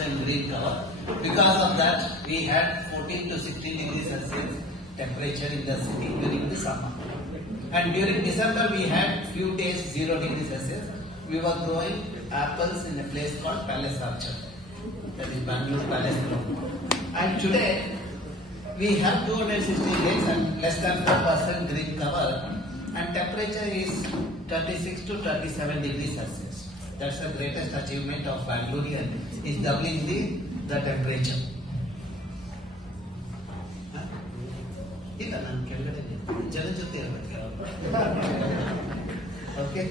2% green cover. Because of that, we had 14 to 16 degrees Celsius temperature in the city during the summer. And during December, we had few days 0 degrees Celsius. We were growing apples in a place called Palace Orchard, that is Bengaluru Palace Grove. And today, we have 260 days and less than 4% green cover, and temperature is 36 to 37 degrees Celsius. That's the greatest achievement of Bengaluru, is doubling the temperature. Okay.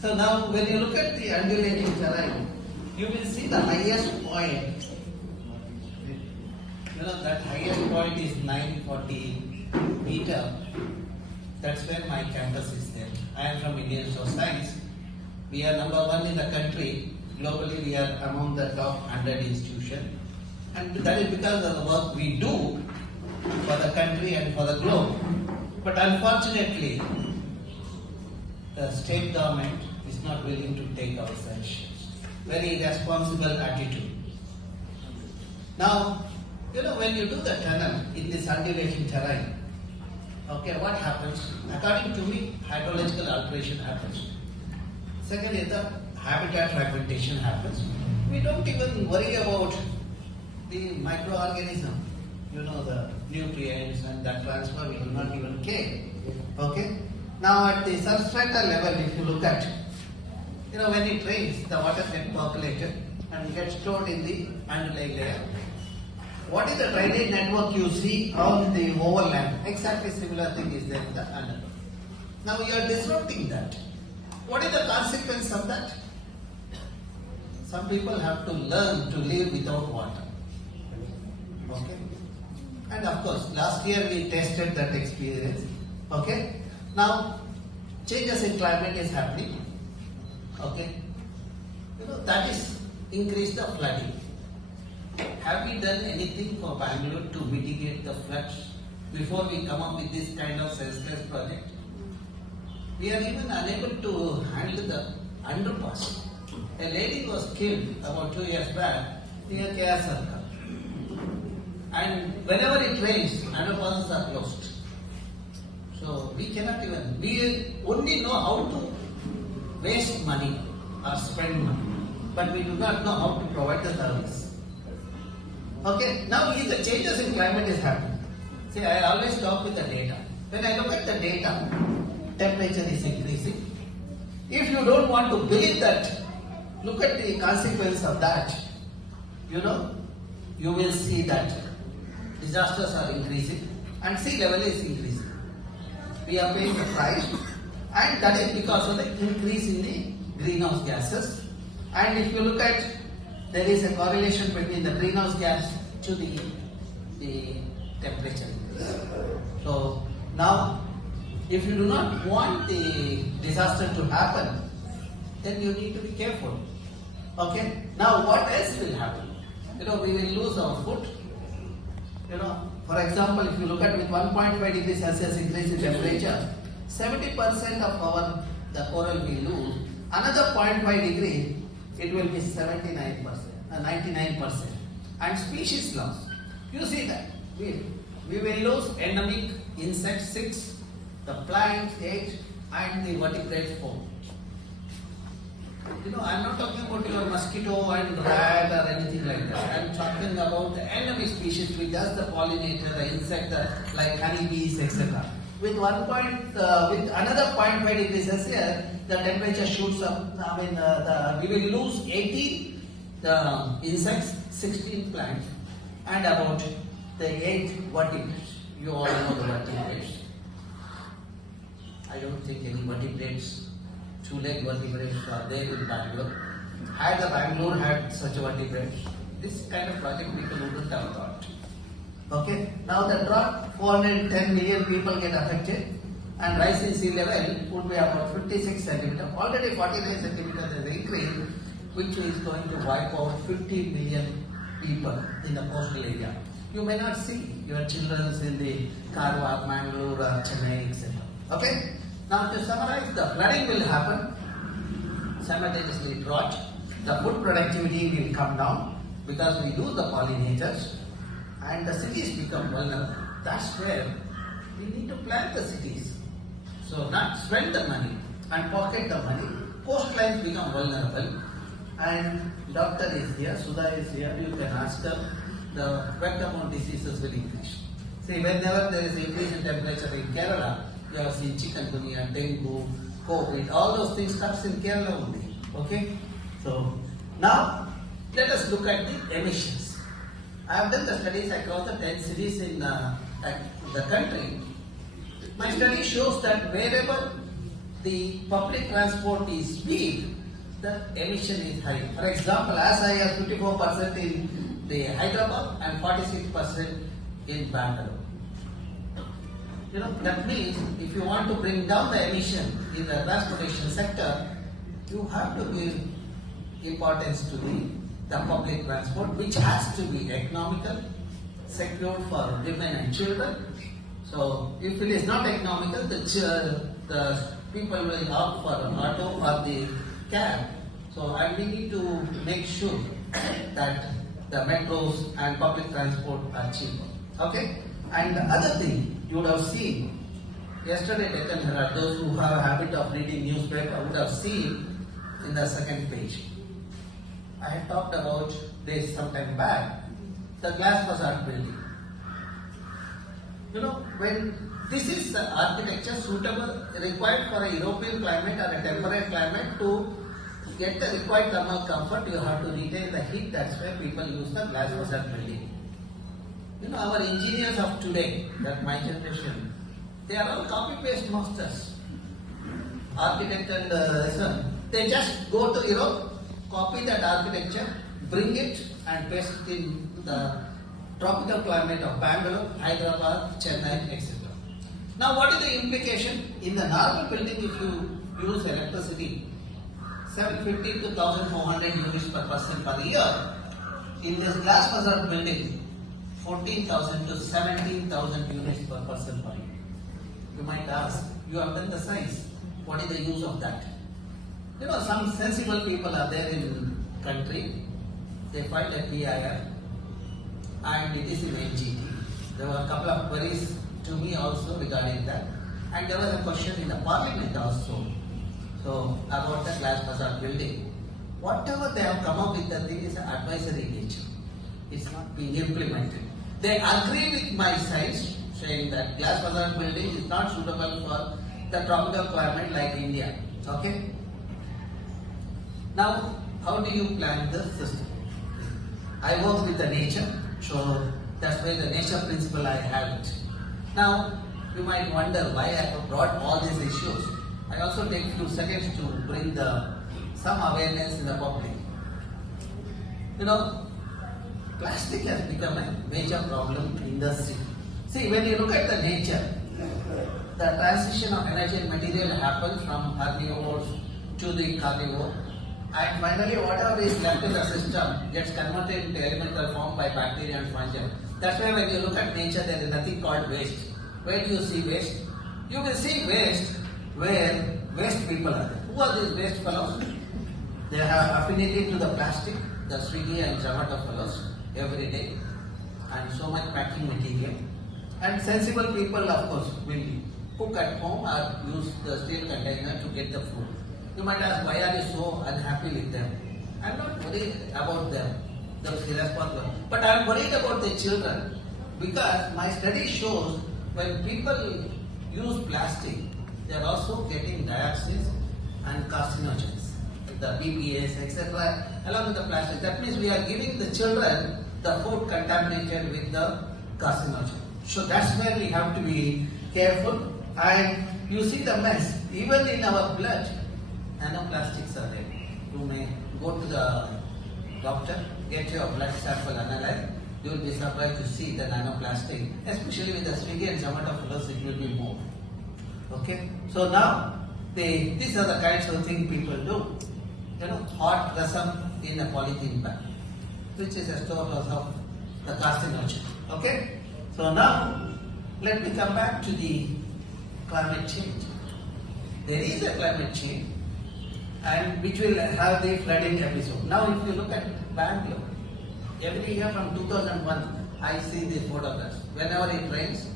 So now, when you look at the undulating terrain, you will see the highest point. You know, that highest point is 940 meter. That's where my campus is there. I am from Indian Institute of Science. We are number 1 in the country. Globally, we are among the top 100 institutions. And that is because of the work we do for the country and for the globe. But unfortunately, the state government is not willing to take our suggestions. Very irresponsible attitude. Now, you know, when you do the tunnel in this undulating terrain, okay, what happens? According to me, hydrological alteration happens. Second is the habitat fragmentation happens. We don't even worry about the microorganism, you know, the nutrients and that transfer, we do not even care. Okay? Now at the substrata level, if you look at, you know, when it rains, the water gets percolated and gets stored in the underlying layer. What is the drainage network you see on the overland? Exactly similar thing is there in the underground. Now you are disrupting that. What is the consequence of that? Some people have to learn to live without water. Okay? And of course, last year we tested that experience. Okay? Now, changes in climate is happening. Okay? You know, that is increase the flooding. Have we done anything for Bangalore to mitigate the floods before we come up with this kind of senseless project? We are even unable to handle the underpass. A lady was killed about 2 years back near KR Circle. And whenever it rains, underpasses are closed. So we cannot even, we only know how to waste money or spend money, but we do not know how to provide the service. Okay, now if the changes in climate is happening, see, I always talk with the data. When I look at the data, temperature is increasing. If you don't want to believe that, look at the consequence of that. You know, you will see that disasters are increasing and sea level is increasing. We are paying the price, and that is because of the increase in the greenhouse gases. And if you look at, there is a correlation between the greenhouse gas to the temperature increase. So now, if you do not want the disaster to happen, then you need to be careful. Okay? Now what else will happen? You know, we will lose our food. You know, for example, if you look at with 1.5 degrees Celsius increase in temperature, 70% of the coral will lose. Another 0.5 degree, it will be 79%, 99%. And species loss. You see that. We will lose endemic insects 6, the plants 8, and the vertebrates 4. You know, I am not talking about your mosquito and rat or anything like that. I am talking about the endemic species which does the pollinator, the insect, like honeybees, etc. With another 0.5 degrees Celsius, the temperature shoots up. I mean, we will lose 80 the insects, 16 plants, and about the 8 vertebrates. You all know the vertebrates. I don't think any vertebrates, 2-leg vertebrates are there in Bangalore. Had the Bangalore had such vertebrates, this kind of project people wouldn't have thought. Okay, now the drought, 410 million people get affected, and rise in sea level would be about 56 centimeters. Already 49 centimeters is increase, which is going to wipe out 50 million people in the coastal area. You may not see your children in the Karwar, Mangalore, or Chennai, etc. Okay? Now to summarize, the flooding will happen, simultaneously drought, the food productivity will come down because we lose the pollinators and the cities become vulnerable. That's where we need to plant the cities. So not spend the money and pocket the money. Coastlines become vulnerable. And doctor is here, Sudha is here, you can ask her, the vector-borne diseases will increase. See, whenever there is increase in temperature in Kerala, you have seen chikungunya, dengue, COVID, all those things comes in Kerala only. Okay? So, now, let us look at the emissions. I have done the studies across the 10 cities in the country. My study shows that wherever the public transport is weak, the emission is high. For example, as high as 54% in the Hyderabad and 46% in Bengaluru. You know, that means if you want to bring down the emission in the transportation sector, you have to give importance to the public transport, which has to be economical, secure for women and children. So, if it is not economical, the people will opt for an auto or the cab. So, and we need to make sure that the metros and public transport are cheaper. Okay? And the other thing you would have seen yesterday, Deccan Herald, those who have a habit of reading newspaper would have seen in the second page. I had talked about this some time back, the glass facade building. You know, when this is the architecture suitable, required for a European climate or a temperate climate, to get the required thermal comfort, you have to retain the heat. That's why people use the glass facade building. You know, our engineers of today, that my generation, they are all copy-paste masters. Architect and they just go to Europe, copy that architecture, bring it and paste it in the tropical climate of Bangalore, Hyderabad, Chennai, etc. Now, what is the implication? In the normal building, if you use electricity, 750 to 1400 units per person per year. In this glass facade building, 14,000 to 17,000 units per person per year. You might ask, you have done the size. What is the use of that? You know, some sensible people are there in country. They find a PIR and it is in NGT. There were a couple of queries to me also regarding that. And there was a question in the parliament also. So, about the glass facade building. Whatever they have come up with, the thing is advisory nature. It's not being implemented. They agree with my size, saying that glass facade building is not suitable for the tropical climate like India. Okay? Now, how do you plan the system? I work with the nature, so that's why the nature principle I have it. Now, you might wonder why I have brought all these issues. I also take few seconds to bring some awareness in the public. You know, plastic has become a major problem in the city. See, when you look at the nature, the transition of energy and material happens from herbivores to the carnivore, and finally whatever is left in the system gets converted into elemental form by bacteria and fungi. That's why when you look at nature, there is nothing called waste. Where do you see waste? You will see waste where waste people are there. Who are these waste fellows? They have affinity to the plastic, the Swiggy and Zomato fellows every day, and so much packing material. And sensible people, of course, will cook at home or use the steel container to get the food. You might ask, why are you so unhappy with them? I'm not worried about them, those irresponsible. But I'm worried about the children, because my study shows when people use plastic, they are also getting dioxins and carcinogens, the BPAs, etc., along with the plastic. That means we are giving the children the food contaminated with the carcinogen. So that's where we have to be careful. And you see the mess, even in our blood, nanoplastics are there. You may go to the doctor, get your blood sample analyzed. You will be surprised to see the nanoplastic, especially with the Swiggy and Zomato fellows, it will be more. Okay, so now these are the kinds of things people do. You know, hot rasam in a polythene bag, which is a storehouse of the carcinogen. Okay, so now let me come back to the climate change. There is a climate change, and which will have the flooding episode. Now if you look at Bangalore, every year from 2001, I see these photographs. Whenever it rains,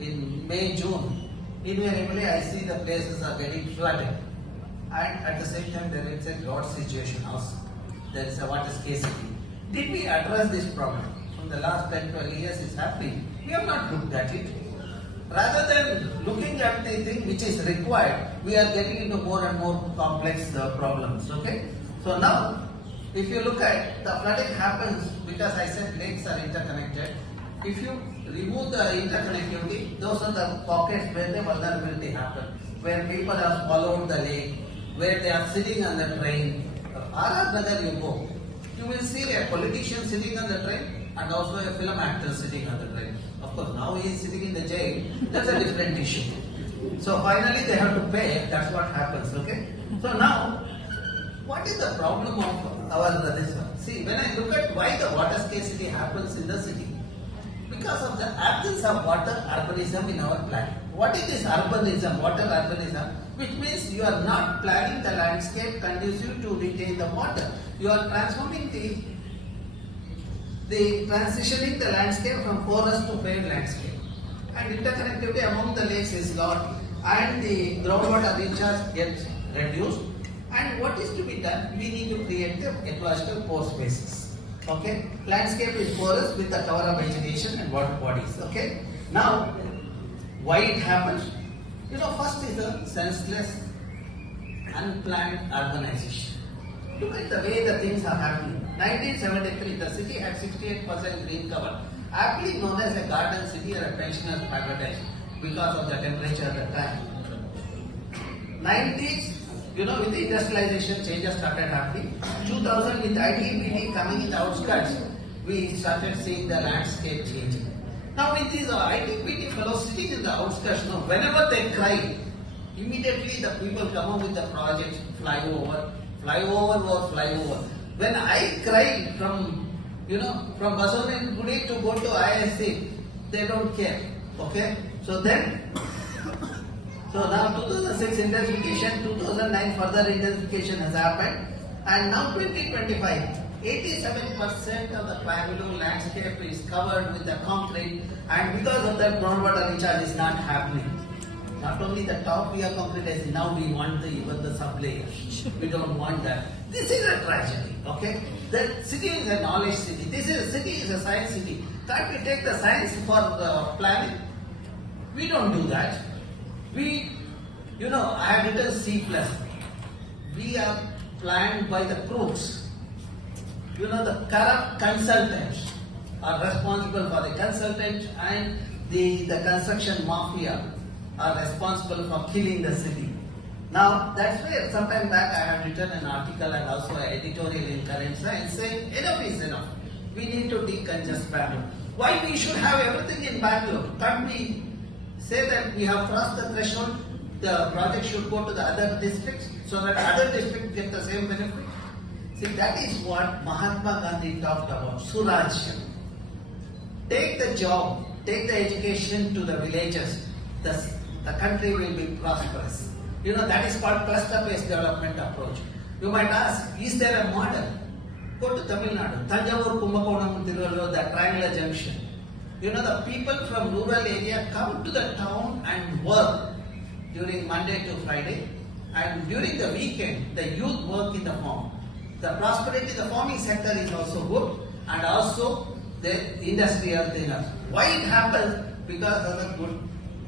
in May, June, invariably I see the places are getting flooded. And at the same time there is a drought situation also. There is a water scarcity. Did we address this problem? From the last 10-12 years it's happening. We have not looked at it. Rather than looking at the thing which is required, we are getting into more and more complex problems. Okay? So now, if you look at the flooding happens because I said lakes are interconnected. If you remove the interconnectivity, those are the pockets where the vulnerability happens, where people have followed the lake, where they are sitting on the train. Whether you go, you will see a politician sitting on the train and also a film actor sitting on the train. Of course, now he is sitting in the jail. That's a different issue. So finally, they have to pay. That's what happens. Okay. So now, what is the problem of our this one? See, when I look at why the water scarcity happens in the city, because of the absence of water urbanism in our plan. What is this urbanism, water urbanism? Which means you are not planning the landscape conducive to retain the water. You are transforming transitioning the landscape from forest to paved landscape. And interconnectivity among the lakes is lot, and the groundwater recharge gets reduced. And what is to be done? We need to create the ecological pore spaces. Okay? Landscape is forest with the cover of vegetation and water bodies. Okay? Now, why it happens? You know, first is the senseless, unplanned urbanization. Look at the way the things are happening. 1973, the city had 68% green cover, aptly known as a garden city or a pensioner's paradise because of the temperature at the time. 90s, you know, with the industrialization, changes started happening. 2000, with ITBT coming in the outskirts, we started seeing the landscape changing. Now with these ITBT fellows sitting in the outskirts, you know, whenever they cry, immediately the people come up with the project, flyover. When I cry from Basavana to go to IISC, they don't care. Okay? So now 2006 intensification, 2009 further intensification has happened, and now 2025, 87% of the Bangalore landscape is covered with the concrete, and because of that groundwater recharge is not happening. Not only the top we are concretizing, now we want even the sub-layer. We don't want that. This is a tragedy, okay? The city is a knowledge city. City is a science city. Can't we take the science for the planning? We don't do that. I have written C+. We are planned by the crooks. The corrupt consultants are responsible for the consultants, and the construction mafia are responsible for killing the city. Now, that's where sometime back I have written an article and also an editorial in Current Science saying enough is enough. We need to decongest Bangalore. Why we should have everything in Bangalore? Can't we say that we have crossed the threshold? The project should go to the other districts so that other districts get the same benefit? See, that is what Mahatma Gandhi talked about, Surajya. Take the job, take the education to the villages. The country will be prosperous. That is called cluster-based development approach. You might ask, is there a model? Go to Tamil Nadu, Tanjavur, Kumbakonam, Tiruvallur, the triangular junction. The people from rural area come to the town and work during Monday to Friday, and during the weekend, the youth work in the farm. The prosperity, the farming sector is also good, and also the industrial thing. Why it happens? Because of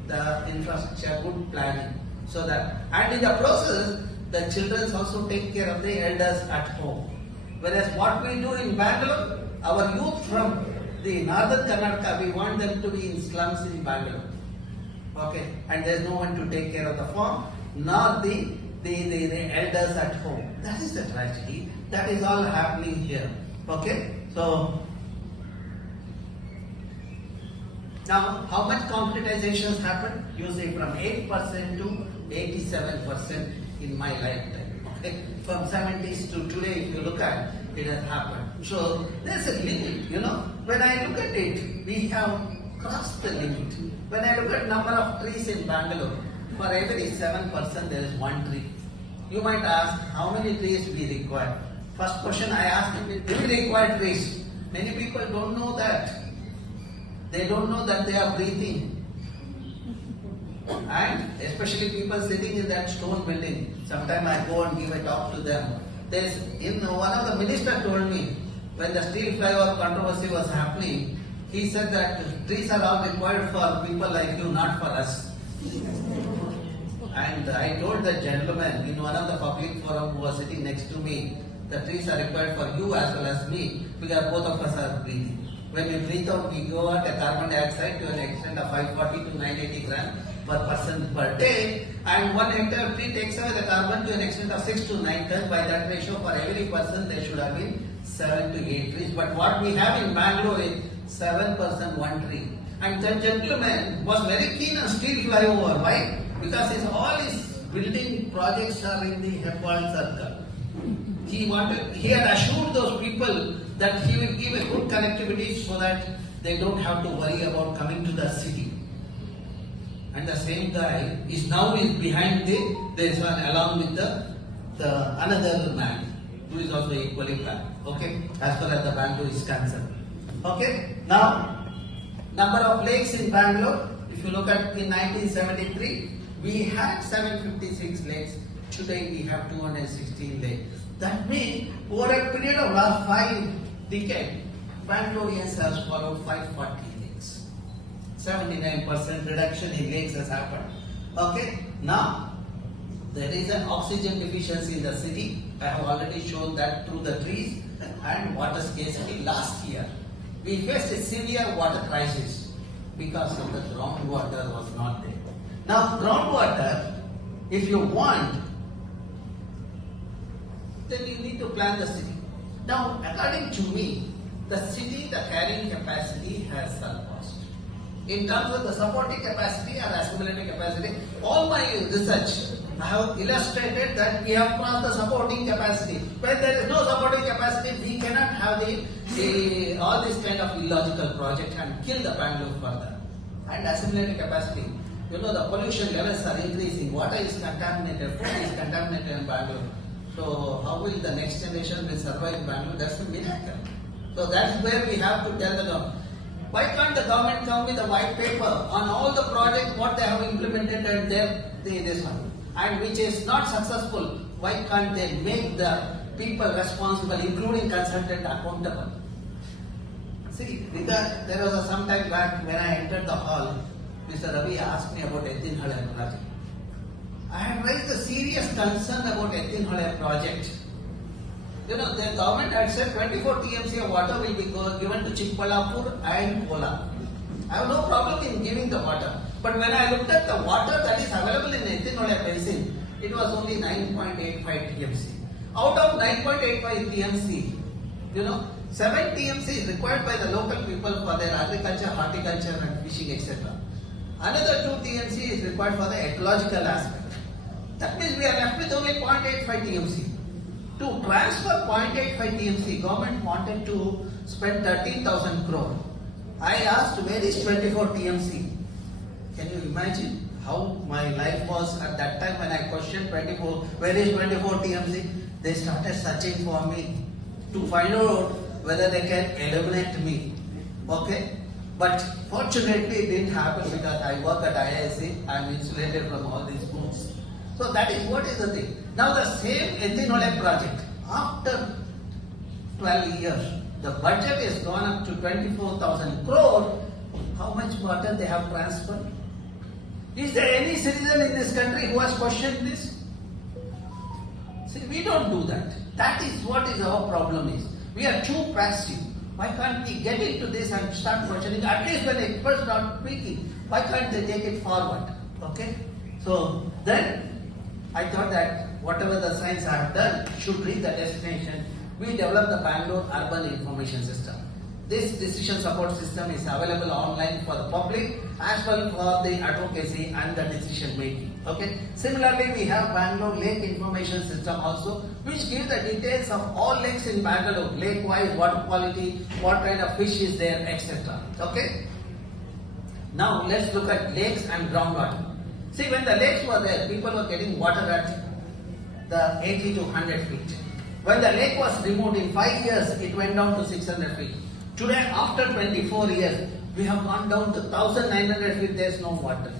the infrastructure, good planning. And in the process, the children also take care of the elders at home. Whereas what we do in Bangalore, our youth from the northern Karnataka, we want them to be in slums in Bangalore. Okay, and there's no one to take care of the farm, nor the elders at home. That is the tragedy. That is all happening here. Okay, so now how much concretization has happened? You see, from 8% to 87% in my lifetime. Okay, from 70s to today, if you look at it has happened. So there's a limit. When I look at it, we have crossed the limit. When I look at number of trees in Bangalore, for every 7% there is one tree. You might ask, how many trees we require? First question I asked him is, do we require trees? Many people don't know that. They don't know that they are breathing. And especially people sitting in that stone building. Sometimes I go and give a talk to them. One of the ministers told me, when the steel flyover controversy was happening, he said that trees are all required for people like you, not for us. And I told the gentleman in one of the public forum who was sitting next to me, the trees are required for you as well as me, because both of us are breathing. When we breathe out, we go out a carbon dioxide to an extent of 540 to 980 grams per person per day, and 1 hectare tree takes away the carbon to an extent of 6 to 9 tons. By that ratio, for every person there should have been 7 to 8 trees. But what we have in Bangalore is 7 person 1 tree. And that gentleman was very keen on steel flyover. Why? Because all his building projects are in the Hepburn circle. He had assured those people that he will give a good connectivity so that they don't have to worry about coming to the city. And the same guy is now behind there is one along with the another man who is also equally bad. Okay, as far as the Bangalore is concerned. Okay, now number of lakes in Bangalore. If you look at in 1973, we had 756 lakes. Today we have 216 lakes. That means over a period of last 5 decades, Bangaloreans have swallowed 540 lakes. 79% reduction in lakes has happened. Okay, now there is an oxygen deficiency in the city. I have already shown that through the trees and water scarcity. Last year, we faced a severe water crisis because of the groundwater was not there. Now, groundwater, if you want, then you need to plan the city. Now, according to me, the city, the carrying capacity has surpassed. In terms of the supporting capacity or assimilating capacity, all my research, I have illustrated that we have crossed the supporting capacity. When there is no supporting capacity, we cannot have all this kind of illogical project and kill the Bangalore further. And assimilating capacity, the pollution levels are increasing, water is contaminated, food is contaminated in Bangalore. So how will the next generation will survive in Bangalore? That's a miracle. So that's where we have to tell the government. Why can't the government come with a white paper on all the projects what they have implemented and this one, and which is not successful? Why can't they make the people responsible, including consultant, accountable? See, there was some time back when I entered the hall, Mr. Ravi asked me about Ethinhale project. I had raised a serious concern about Ethinhale project. The government had said 24 TMC of water will be given to Chikballapur and Kola. I have no problem in giving the water. But when I looked at the water that is available in Ethinhale basin, it was only 9.85 TMC. Out of 9.85 TMC, 7 TMC is required by the local people for their agriculture, horticulture and fishing, etc. Another 2 TMC is required for the ecological aspect. That means we are left with only 0.85 TMC. To transfer 0.85 TMC, government wanted to spend 13,000 crore. I asked, where is 24 TMC? Can you imagine how my life was at that time when I questioned 24, where is 24 TMC? They started searching for me to find out whether they can eliminate me. Okay? But fortunately it didn't happen because I work at IISC, I am insulated from all these books. So that is what is the thing. Now the same Ethinhale project, after 12 years, the budget has gone up to 24,000 crore. How much water they have transferred? Is there any citizen in this country who has questioned this? See, we don't do that. That is what is our problem is. We are too passive. Why can't we get into this and start questioning? At least when experts start speaking, why can't they take it forward? Okay? So then I thought that whatever the science I have done should reach the destination. We developed the Bangalore Urban Information System. This decision support system is available online for the public as well for the advocacy and the decision making. Okay. Similarly, we have Bangalore Lake Information System also, which gives the details of all lakes in Bangalore, lake-wise, water quality, what kind of fish is there, etc. Okay. Now let's look at lakes and groundwater. See, when the lakes were there, people were getting water at the 80 to 100 feet. When the lake was removed in 5 years, it went down to 600 feet. Today, after 24 years, we have gone down to 1900 feet, there is no water.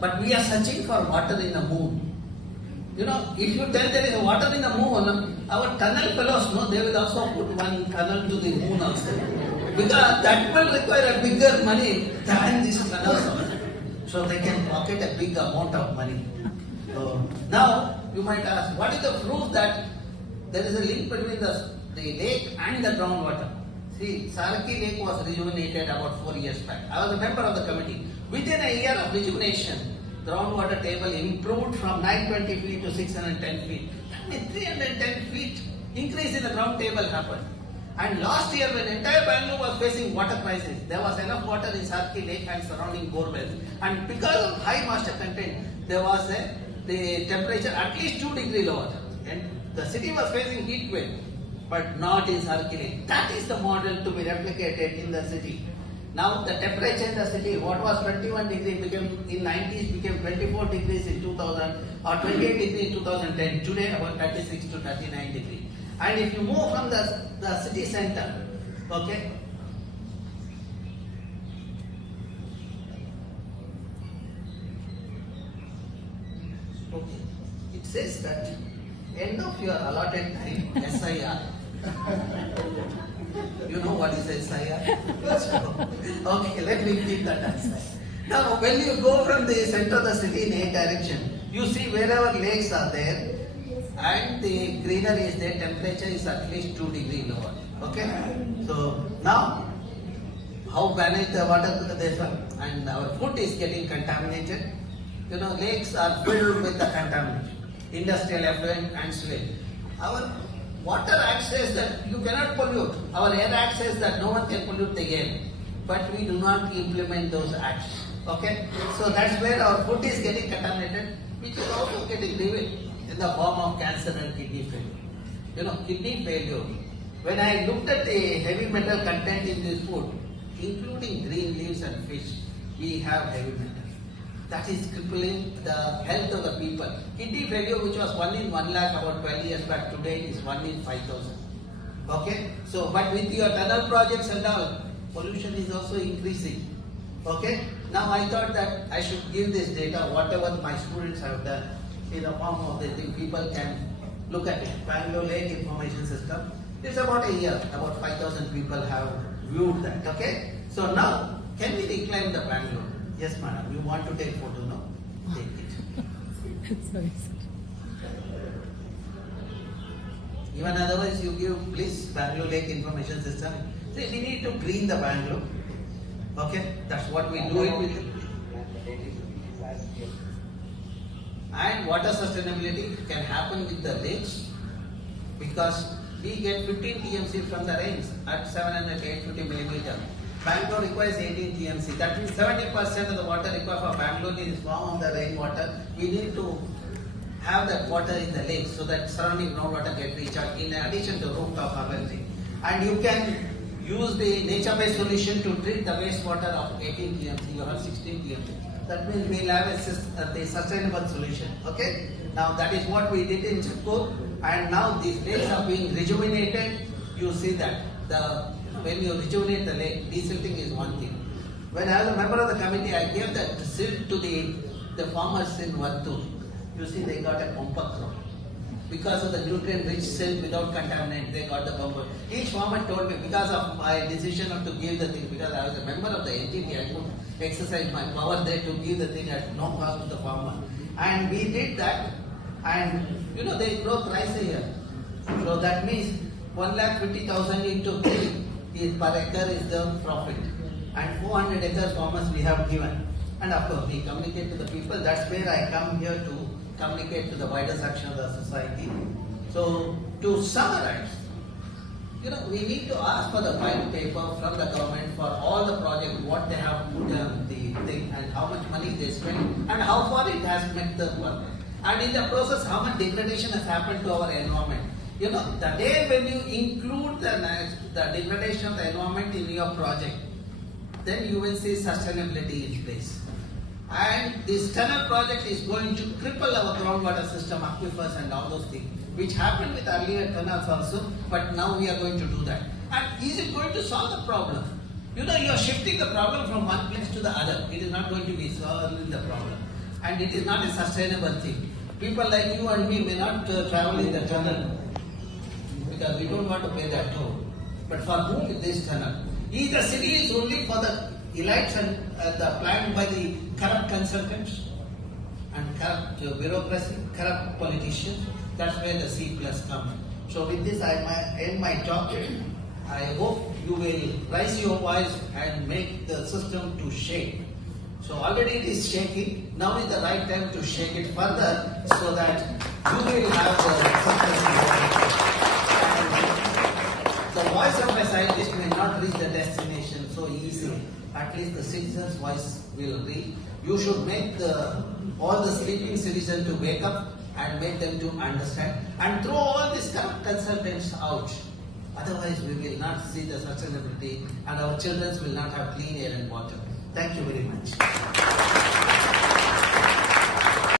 But we are searching for water in the moon. You know, if you tell there is water in the moon, our tunnel fellows know, they will also put one tunnel to the moon also. Because that will require a bigger money than these tunnels also. So they can pocket a big amount of money. So now, you might ask, what is the proof that there is a link between the lake and the groundwater? See, Sarki Lake was rejuvenated about 4 years back. I was a member of the committee. Within a year of rejuvenation, groundwater table improved from 920 feet to 610 feet. That means 310 feet increase in the ground table happened. And last year, when entire Bengaluru was facing water crisis, there was enough water in Sarki Lake and surrounding borewells. And because of high moisture content, there was the temperature at least 2 degrees lower. And the city was facing heat wave, but not in Sarki Lake. That is the model to be replicated in the city. Now the temperature in the city, what was 21 degrees became in 90s became 24 degrees in 2000 or 28 degrees in 2010. Today about 36 to 39 degrees. And if you move from the city center, okay, it says that end of your allotted time, SIR. You know what is SIR? Okay, let me keep that aside. Now, when you go from the center of the city in any direction, you see wherever lakes are there and the greenery is there, temperature is at least 2 degrees lower. Okay? So, now, how manage the water this one? And our food is getting contaminated. You know, lakes are filled with the contamination, industrial effluent and sewage. Our water Act says that you cannot pollute. Our air Act says that no one can pollute the air. But we do not implement those acts. Okay? So that's where our food is getting contaminated, which is also getting revealed in the form of cancer and kidney failure. You know, kidney failure. When I looked at the heavy metal content in this food, including green leaves and fish, we have heavy metal. That is crippling the health of the people. Kidney failure, which was 1 in 1 lakh about 12 years back, today is 1 in 5,000. Okay? So, but with your tunnel projects and all, pollution is also increasing. Okay? Now I thought that I should give this data, whatever my students have done, in the form of the thing, people can look at it. Bangalore Lake Information System. It's about a year, about 5,000 people have viewed that. Okay? So now, can we reclaim the Bangalore? Yes, madam. You want to take photo, no? Take it. Sorry. Even otherwise, you give, please, Bangalore Lake Information System. See, we need to green the Bangalore. Okay? That's what we do it with. And water sustainability can happen with the lakes because we get 15 TMC from the rains at 700 to 850 millimeter. Bangalore requires 18 TMC. That means 70% of the water required for Bangalore is from the rainwater. We need to have that water in the lakes so that surrounding groundwater get recharged in addition to rooftop harvesting. And you can use the nature-based solution to treat the wastewater of 18 TMC. You have 16 TMC. That means we'll have a sustainable solution. Okay? Now that is what we did in Chitpur, and now these lakes are being rejuvenated. You see that when you rejuvenate the lake, desilting is one thing. When I was a member of the committee, I gave that silt to the farmers in Vattur. You see, they got a bumper crop. Because of the nutrient-rich silt without contaminant, they got the bumper. Each farmer told me, because of my decision of to give the thing, because I was a member of the NTT, I could exercise my power there to give the thing at no cost to the farmer. And we did that, and you know, they grow thrice a year. So that means 1,50,000 into 3 is per acre is the profit. And 400 acres farmers we have given. And of course, we communicate to the people. That's where I come here to communicate to the wider section of the society. So, to summarize, you know, we need to ask for the white paper from the government for all the projects, what they have put on the thing, and how much money they spend, and how far it has met the work. And in the process, how much degradation has happened to our environment. You know, the day when you include the degradation of the environment in your project, then you will see sustainability in place. And this tunnel project is going to cripple our groundwater system, aquifers and all those things, which happened with earlier tunnels also, but now we are going to do that. And is it going to solve the problem? You know, you are shifting the problem from one place to the other. It is not going to be solving the problem. And it is not a sustainable thing. People like you and me may not travel in the tunnel because we don't want to pay that toll. But for whom is this tunnel? Is the city is only for the elites and the planned by the corrupt consultants and corrupt bureaucracy, corrupt politicians? That's where the C plus comes. So with this I might end my talk. I hope you will raise your voice and make the system to shake. So already it is shaking. Now is the right time to shake it further so that you will have the success. The voice of a scientist may not reach the destination so easily. At least the citizens' voice will reach. You should make all the sleeping citizens to wake up and make them to understand and throw all these corrupt consultants out. Otherwise, we will not see the sustainability and our children will not have clean air and water. Thank you very much.